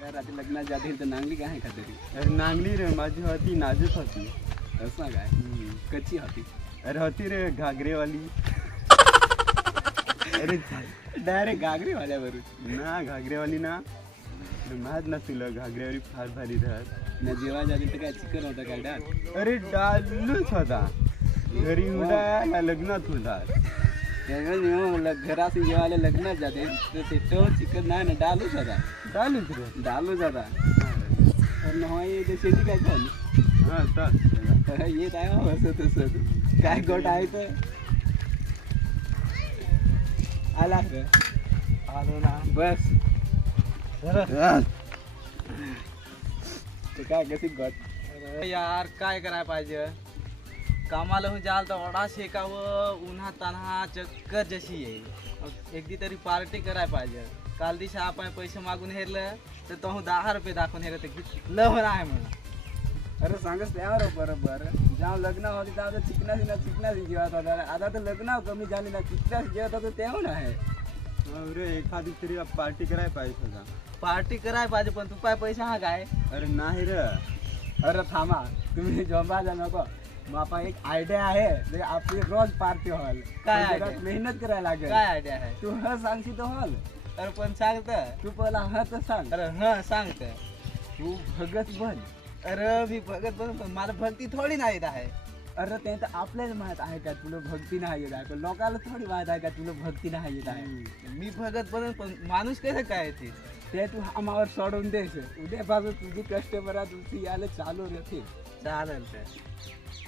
काय रात्री लग्नात जातील तर नांगली काय आहे का तरी? अरे नांगली रे माझी होती नाजूक होती. असं काय कच्ची होती? अरे होती रे घागरेवाली. अरे डायरेक्ट घागरी वाल्यावरून ना घागरेवाली ना माहीत ना तुला घागरेवाली फार भारी राहत ना. जेव्हा जातील तर काय चिकन होतं काय डाळ? अरे डालूच होता घरी उडा लग्नात होता. घरात जेवायला लग्नात जाते तर ते चिकन नाही ना डालूच होता. डालूच रे डालूच होता. नाही ते शेती काय झाली हां तर येत आहे हो असं तसं काय गोट आहे तर आला का? आलो ना बस ते काय कशी गोट यार काय करायला पाहिजे कामाला हो जाल तर ओढा शेकावं उन्हा तान्हा चक्कर जशी येईल एकदी तरी पार्टी करायला पाहिजे. काल दिवशी आपण पैसे मागून हेरलं तर तो 10 रुपये दाखवून हेरलं तर लवण आहे म्हणा. अरे सांगच त्यावर बरोबर जेव्हा लग्न होती तेव्हा चिकनाची जेवत होता. आता तर लग्न कमी झाली ना चिकनाची जेवत होतं तेव्हा आहे. अरे एखादी तरी पार्टी करायला पाहिजे होता. पार्टी करायला पाहिजे पण तू काय पैसे हा काय? अरे नाही रे. अरे थांबा तुम्ही जमा जा नको. मग एक आयडिया आहे जे आपली रोज पार्टी हॉल काय त्याच्यात idea? मेहनत करायला लागेल. काय आयडिया आहे? तू ह सांगशी तो हॉल. अरे पण सांगत तू पहिला ह तर सांग. अरे हा सांगत तू भगत बन. अरे मी भगत बनून पण मला भक्ती थोडी नाही येत आहे. अरे ते तर आपल्याला माहित आहे का तुला भक्ती नाही येत आहे पण लोकांना थोडी माहित आहे का तुला भक्ती नाही येत आहे. मी भगत बनून पण माणूस कसं काय येते ते तू आम्हावर सोडून देस. उद्यापासून तुझी कस्टमर तुझी यायला चालू राहतील. चालेल तर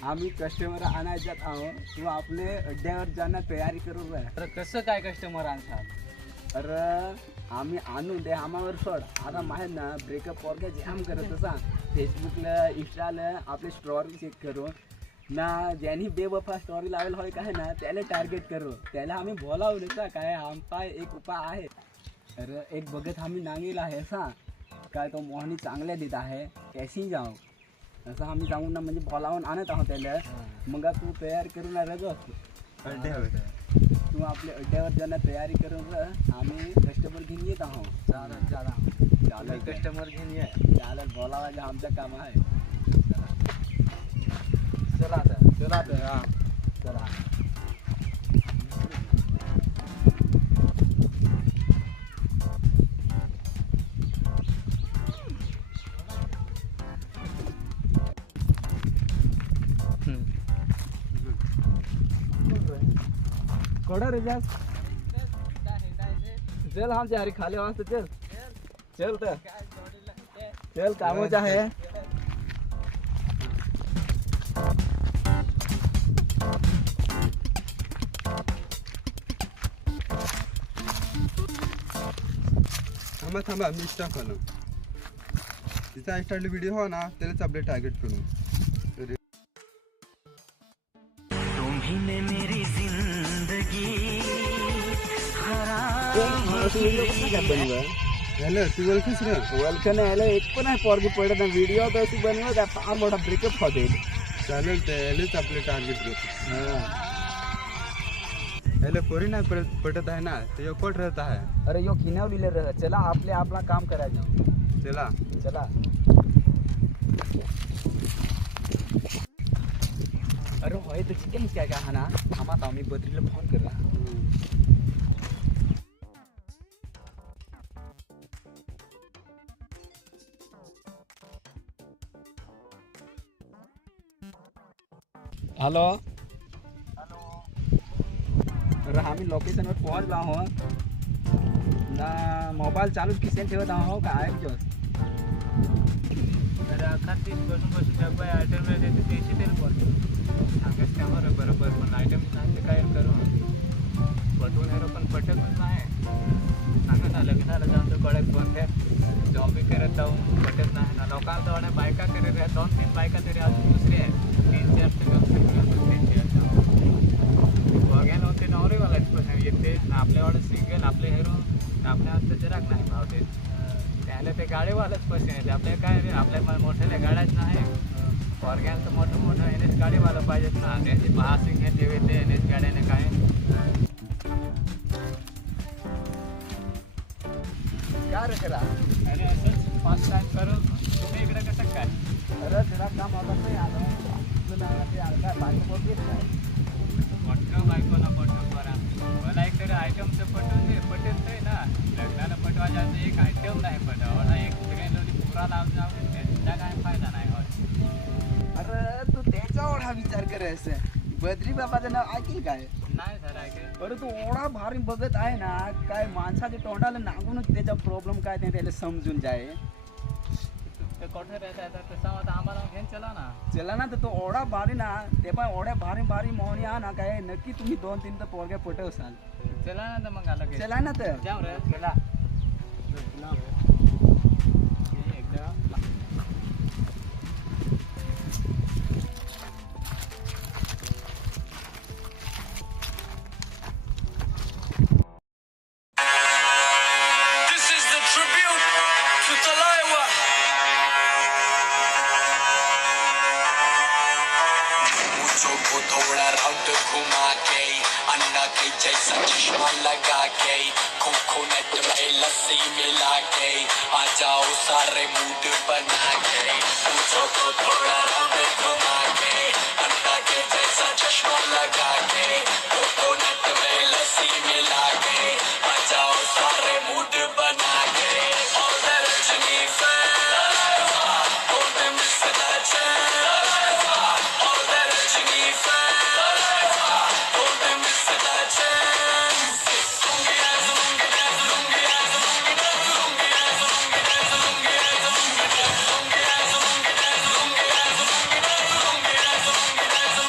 आम्ही कस्टमर आणायच्यात आहोत. तू आपले अड्ड्यावर जाण्यात तयारी करून राह. अरे कसं काय कस्टमर आणसाल? अरे आम्ही आणून दे आम्हावर सोड. आता माहीत ना ब्रेकअप वगैरे जाम करत असा फेसबुकला इंस्टाला आपली स्टोरी चेक करू ना. ज्यांनी बेवफा स्टोरी लावेल होय काय ना त्याला टार्गेट करू. त्याला आम्ही बोलावलं का काय आमचा एक उपाय आहे. अरे एक बघत आम्ही नांगेला आहे असा काय तो मोहनी चांगल्या देत आहे कॅशी जाऊ असं आम्ही जाऊन ना म्हणजे बोलावून आणत आहोत त्याला. मग तू तयार करून रज तू आपल्या अड्ड्यावर जाण्यात तयारी करून आम्ही कस्टमर घेऊन येत आहोत. चालेल चालेल कस्टमर घेऊन ये. चालेल बोलावायचं आमचं काम आहे. चला तर हा चला. कोडा रे जास चल आमच्या हरी खाली वाजता चल चल तर चल कामच आहे. थांबा मी स्टाफ आलो. तिचा इंस्टाला व्हिडिओ हो ना त्यालाच आपले टार्गेट करू. हॅलो तू ओळखीस रे. ओळखण यायला एक पण आहे पोरगी पडत ना व्हिडिओ तर अशी बनवत आहे फार मोठा ब्रेकअप होते. चालेल त्यालाच आपले टार्गेट करू. हॅलो पोरी नाही पटत आहे ना ते कोट राहत आहे. अरे यो खिनवलेले रह चला आपला काम करायचं. चला चला. अरे होय तर चिकन काय का हा ना आम्हाला आम्ही बद्रीला फोन करला. हॅलो अरे आम्ही लोकेशनवर पोहोचलो आहोत ना. मोबाईल चालूच किसेन ठेवत आहोत काय तर अख्खा तीस बसून डब्बा आयटम देते त्याची तरी पडतो सांगायचं त्यावर बरोबर पण आयटम सांगते काय करू पटवून हेरो पण पटतच नाही. सांगत आलं की झालं जाऊन तो कडक फोन द्या जॉब बी करत जाऊन पटत नाही ना. लोकांना तर वाटत बायका करत आहे 2-3 बायका तरी अजून दुसरी आहे 3-4 बघायला होते नवरेवालाच पण येते ना आपल्यावाडं सिंगल आपले हेरो आपल्या हात जराक नाही भावते त्याला ते गाडीवालाच पैसे येते. आपल्या काय रे आपल्या मोठ्याल्या गाड्याच नाही. ऑर्गॅन तर मोठं एनएच गाडीवाला पाहिजेत ना. त्याची महासिंग हे ठेवते एनएच गाड्याने काय काय रे करा. अरे असंच फर्स्ट टाइम करू तुम्ही इकडे कसं काय अरे जरा काम होता नाही आलं तुला ते आलं काय बाकी बोलतेस काय पटलं बायकोला पटलं बरा मला एक तरी आयटमचं पटेल ते ना लग्नाला पटवायचं एक आयटम नाही पटवला एक सगळ्यांनी पुरा लावून जाऊन त्याचा काय फायदा नाही होत अरे तू त्याचा ओढा विचार करायस बद्री बाबाचं नाव ऐकील काय नाही सर ऐकेल अरे तू ओढा भारी बघत आहे ना काय माणसाच्या तोंडाला नागूनच त्याचा प्रॉब्लेम काय ते त्याला समजून जाय ते कोठे राहता तसं आता आम्हाला घेऊन चला ना चला ना तर तो ओढा भारी ना ते पण ओढ्या भारी भारी मोहनी आ ना काय नक्की तुम्ही 2-3 तर पोरग्या पटवसाल चला ना तर मग आलं की चला ना तर जाऊ रे चला एकदा This is the tribute to Talaiwa. मुझो को थोड़ा राउंड घुमा के अन्ना के जैसा चश्मा लगा के कोकोनट में लस्सी मिला के आ जाओ सारे मूड बना के मुझो को थोड़ा राउंड घुमा के अन्ना के जैसा चश्मा लगा के कोकोनट में लस्सी मिला के आ जाओ सारे मूड बना के all the Rajni fans don't miss the chance all the Rajni fans don't miss the chance lungi dance lungi dance lungi dance lungi dance lungi dance lungi dance lungi dance lungi dance lungi dance lungi dance lungi dance lungi dance lungi dance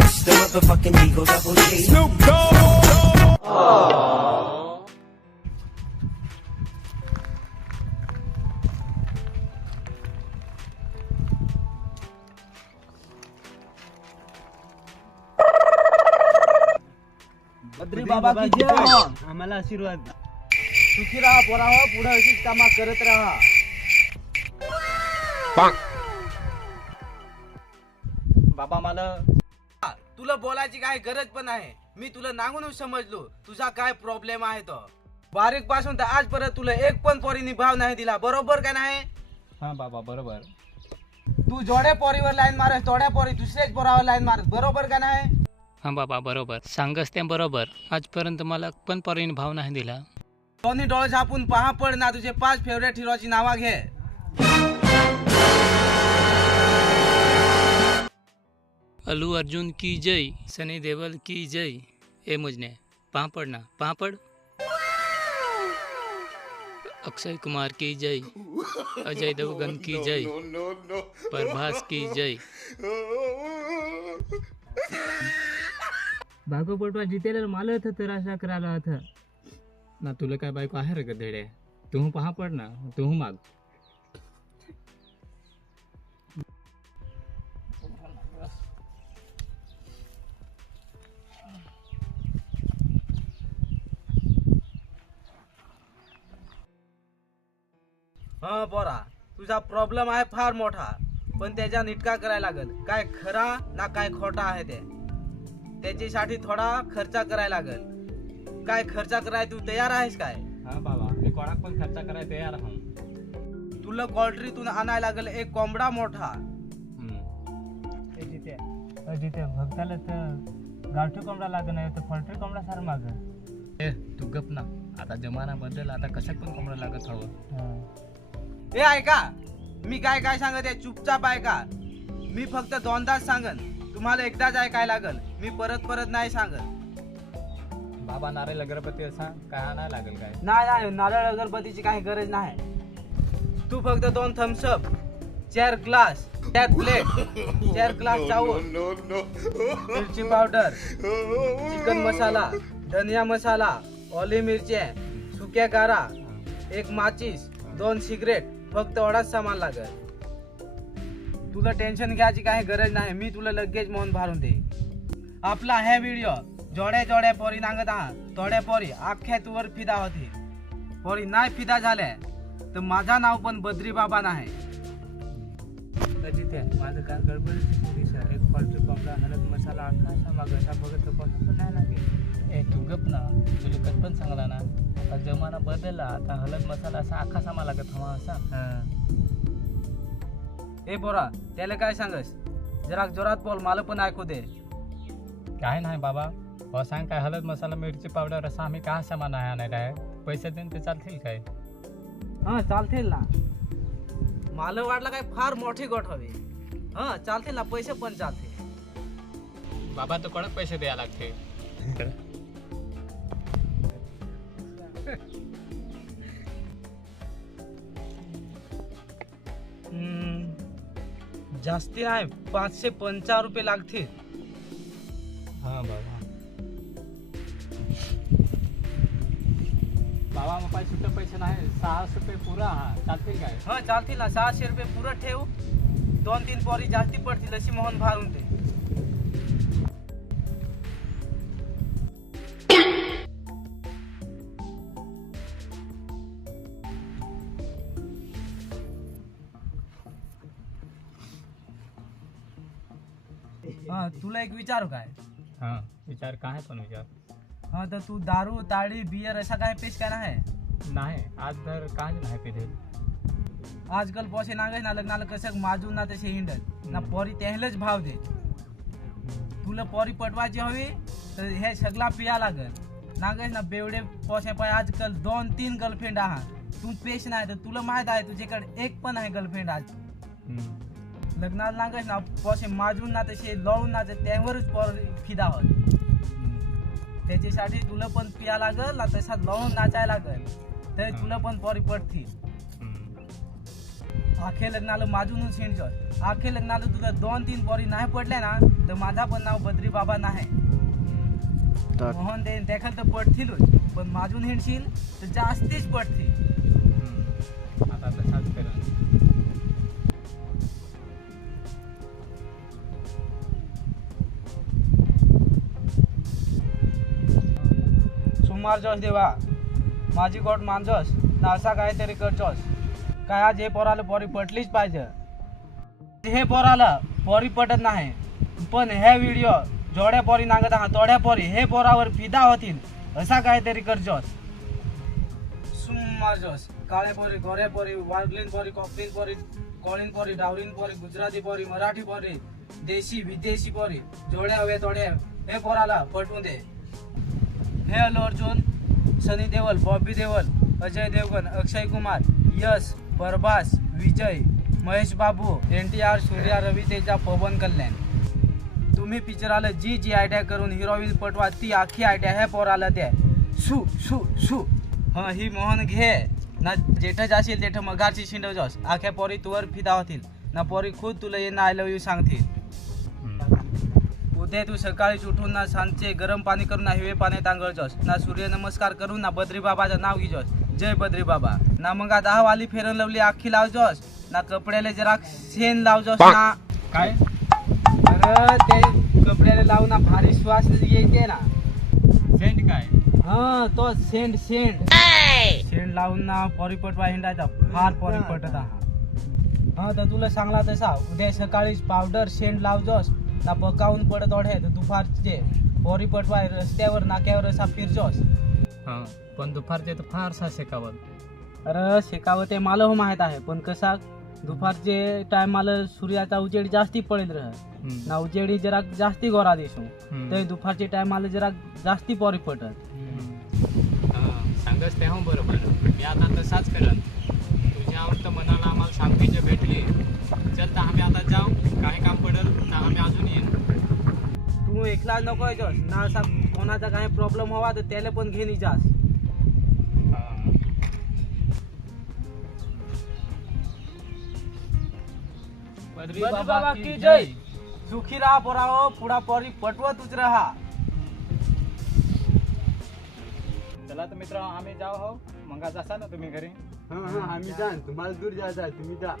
It's the motherfucking Eagle Double G. बद्री बाबा की जय हो आम्हाला आशीर्वाद सुखी राहा पोरा हो पुढे अशीच कामा करत राहा बाबा मला तुला बोलायची काही गरज पण आहे मी तुला नांगूनच समजलो तुझा काय प्रॉब्लेम आहे तो बारीक पासून तर आजपर्यंत तुला एक पण पोरीनी भाव नाही दिला बरोबर का नाही हा बाबा बरोबर तू जोड्या पोरीवर लाईन मारस थोड्या पोरी दुसऱ्याच पोरावर लाईन मारस बरोबर का नाही हां बाबा बरोबर सांगस ते बरोबर आजपर्यंत मला पण परीने भाव नाही दिला दोन्ही डोळे झापून पहा पड ना तुझे 5 फेवरेट हिरोची नावा घे अल्लू अर्जुन की जय सनी देओल की जय ए मुझने पापड़ ना पापड़ अक्षय कुमार की जय अजय देवगन की जय प्रभास की जय बायको पटवा जितेला मला तर आशा करायला होतं ना तुला काय बायको आहे रे गधेडे तू पहा पड ना तू माग हा बोरा तुझा प्रॉब्लेम आहे फार मोठा पण त्याचा निटका करायला लागल काय खरा ना काय खोटा आहे ते त्याच्यासाठी थोडा खर्च करायला लागल काय खर्च कराय तू तयार आहेस काय हा बाबा मी कोणाक पण खर्च करायला तयार आहे तुला कॉल्ट्रीतून आणायला लागल एक कोंबडा मोठा जिथे भक्ताला तर गावठी कोंबडा लागत नाही तर फॉल्ट्री कोंबडा सार माग ए तू गप ना आता जमाना बदल आता कशात पण कोंबडा लागत हवं हे ऐका मी काय काय सांगत आहे चुपचाप ऐका मी फक्त दोनदाच सांगन तुम्हाला एकदाच ऐकायला लागल मी परत परत नाही सांगत बाबा नारळ अगरबत्ती असा काय आणायला लागेल काय नाही नाही नारळ अगरबत्तीची काही गरज नाही तू फक्त 2 थम्सअप 4 ग्लास 4 प्लेट 4 ग्लास चावल मिरची पावडर चिकन मसाला धनिया मसाला ओली मिरची सुक्या गारा 1 माचीस 2 सिगरेट फक्त एवढाच सामान लागेल तुला टेन्शन घ्यायची काही गरज नाही मी तुला लगेच मौन भरून दे आपला हे व्हिडिओ जोड्या जोड्या पोरी नांगत आहात थोड्या पोरी अख्ख्या तुवर फिदा होती पोरी नाही फिदा झाल्या तर माझा नाव पण बद्री बाबा नाही. तर तिथे माझं काय गडबडीची पोलीस आहे. एक पोल्ट्री पंपला हळद मसाला अख्खा असा मागं बघत तर कोणता पण नाही लागेल. ए तू गप ना तुला कट पण सांगला ना आता जमाना बदलला आता हळद मसाला असा अख्खा सामा लागत हवा असा. ए पोरा त्याला काय सांगस जरा जोरात बोल मला पण ऐकू दे. काय नाही बाबा हो सांग काय हळद मसाला मिरची पावडर असं आम्ही का सामान आहे आणायला आहे. पैसे देऊन ते चालतील काय. हा चालतील ना मला वाटलं काय फार मोठी गोठ हवी. हा चालतील ना पैसे पण चालतील. बाबा तर कडक पैसे द्यायला लागते. जास्ती नाही 555 रुपये लागतील. हा बाबा बाबा मग सुट्टे पैसे नाही 600 रुपये पुरा चालतील काय. हा चालतील ना 600 रुपये पुरं ठेव 2-3 पोरी जास्ती पडतील अशी मोहन भारून ते. हा तुला एक विचारू काय. हा विचार काय पण विचार. हा तर तू दारू ताडी बियर असा काय पेश काय नाही. नाही आज तर काय नाही पिले. आजकाल पैसे नागाय ना लग्नाला कसं माजून ना तसे हिंडत ना पोरी त्यालाच भाव दे. तुला पोरी पटवायची हवी तर हे सगळा पिया लागल नागाय ना बेवडे पैसे पाय आजकाल 2-3 गर्लफ्रेंड आहात. तू पेश नाही तर तुला माहित आहे तुझ्याकडे एक पण आहे गर्लफ्रेंड आज. लग्नाला नागाय ना पैसे माजून ना तसे लढून ना त्यावरच पोर फिदा होत. त्याच्यासाठी तुला पण पिया लागल ना तसा लढून नाचायला लागल तर तुला पण पोरी पडतील. आखे लग्नाला माजूनच हिंडत आखे लग्नाला तुला 2-3 पोरी नाही पडल्या ना तर माझा पण नाव बद्री बाबा नाही. मोहन देईन त्याखाल तर पडतीलच पण माजून हिंडशील तर जास्तीच पडतील. आता तसाच करा. सोमवार जोस देवा माझी गोट मानजोस ना असा काहीतरी करजोस काय आज हे पोराला पोरी पटलीच पाहिजे. हे पोराला पोरी पटत नाही पण हे व्हिडिओ जोड्या पोरी नागत आहात थोड्या पोरी हे पोरावर फिदा होतील असा काहीतरी करजोस. सोमवार जोस काळ्या पोरी गोऱ्या पोरी वारलीन पोरी कॉकटेल पोरी कॉलिन पोरी डावरीन पोरी गुजराती पोरी मराठी पोरी देशी विदेशी पोरी जोड्या हवे थोड्या हे पोराला पटवून दे. हे अल्लू अर्जुन सनी देओल बॉबी देओल अजय देवगन अक्षय कुमार यश प्रभास विजय महेश बाबू NTR सूर्या रवी तेजा पवन कल्याण तुम्ही पिक्चराला जी आयडिया करून हिरोईन पटवा ती आखी आयडिया हे पोराला द्या. सु सु सु हा ही मोहन घे ना जेठं जाशील तेठं मगारची शिंडव जास आख्या पोरी तुवर फिदा होतील ना पोरी खुद तुला ये ना आय लव्ह यू सांगतील. उद्या तू सकाळीच उठून ना सांजचे गरम पाणी करून ना हिवे पाण्यात आंघोळजोस ना सूर्य नमस्कार करून ना बद्री बाबाचं नाव घेजोस जय बद्री बाबा ना मग 10 वाली फेरन लवली आखी लावजोस ना कपड्याला जरा शेण लावजोस ना काय अरे ते कपड्याला लावून ना भारी श्वास येते ना. सेंट काय. हा तो शेंड लावून ना पोरी पटवा हिंडायचा फार पोरी पटत आहात. हा तर तुला सांगला तसा उद्या सकाळीच पावडर शेंड लावजोस ना पकावून पडत ओढे तर दुपारचे पोरी पटवाय रस्त्यावर नाक्यावर असा फिरजोस. हा पण दुपारचे तर फारसा शेकावत. अरे शेकावं ते मला हो माहीत आहे पण कसा दुपारचे टायमाला सूर्याचा उजेड जास्ती पडेल रह ना उजेडी जरा जास्ती गोरा दिसू तर दुपारचे टायमाला जरा जास्ती पोरी पटत. सांगच तेव्हा बरोबर मी आता तसाच करन. तुझ्या आवडतं मनाला आम्हाला सांगते भेटली चल तर आम्ही आता जाऊ काय काम पडेल तर आम्ही अजून येईन. तू एकला नको जास ना असा कोणाचा काही प्रॉब्लेम हवा तर त्याला पण घेऊन जास. बद्री बाबा की जय. सुखी राहा पोराहो पुढा पोरी पटवतच राहा. चला तर मित्र आम्ही जाऊ हो मग जासा ना तुम्ही घरी. हा आम्ही जा तुम्हाला दूर जायचं आहे तुम्ही जा.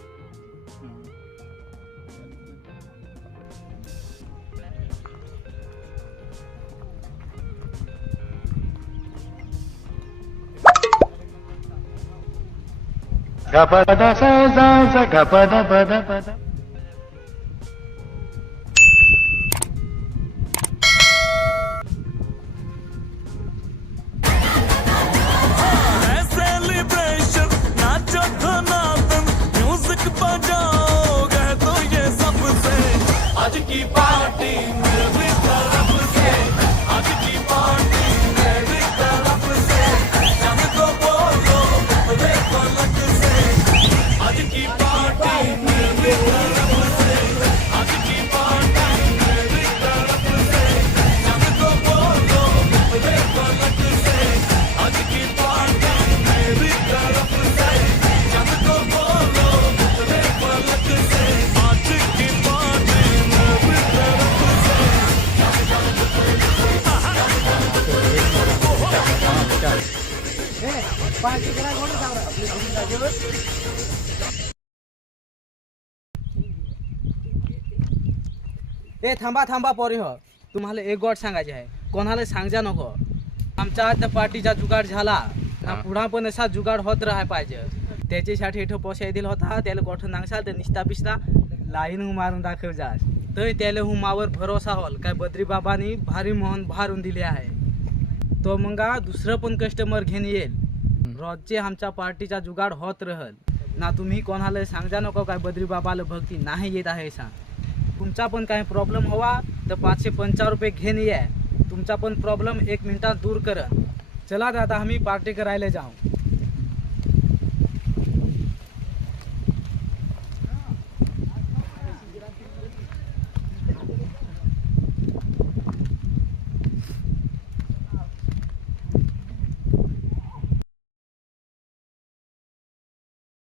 ए थांबा थांबा पोरी हो, तुम्हाला एक गोष्ट सांगायची आहे, कोणाला सांगजा नको. आमच्या त्या पार्टीचा जुगाड झाला ना, पुढा पण असा जुगाड होत राहाय पाहिजे. त्याच्यासाठी इथं पोसाय दिला होता, त्याला गोठं नांगसाल तर निस्ता पिस्ता लाईन मारून दाखव जास तर त्याला हुमावर भरोसा होल काय बद्री बाबांनी भारी मोहन भारून दिले आहे. तो मग दुसरं पण कस्टमर घेऊन येईल. रोजचे आमच्या पार्टीचा जुगाड होत रहल ना. तुम्ही कोणाला सांगजा नको काय बद्री बाबाला भक्ती नाही येत आहे सांग. तुमचा पण काही प्रॉब्लेम हवा तर 555 रुपये घेऊन या. तुमचा पण प्रॉब्लेम 1 मिनिटात दूर कर. चला आता आम्ही पार्टी करायला जाऊ.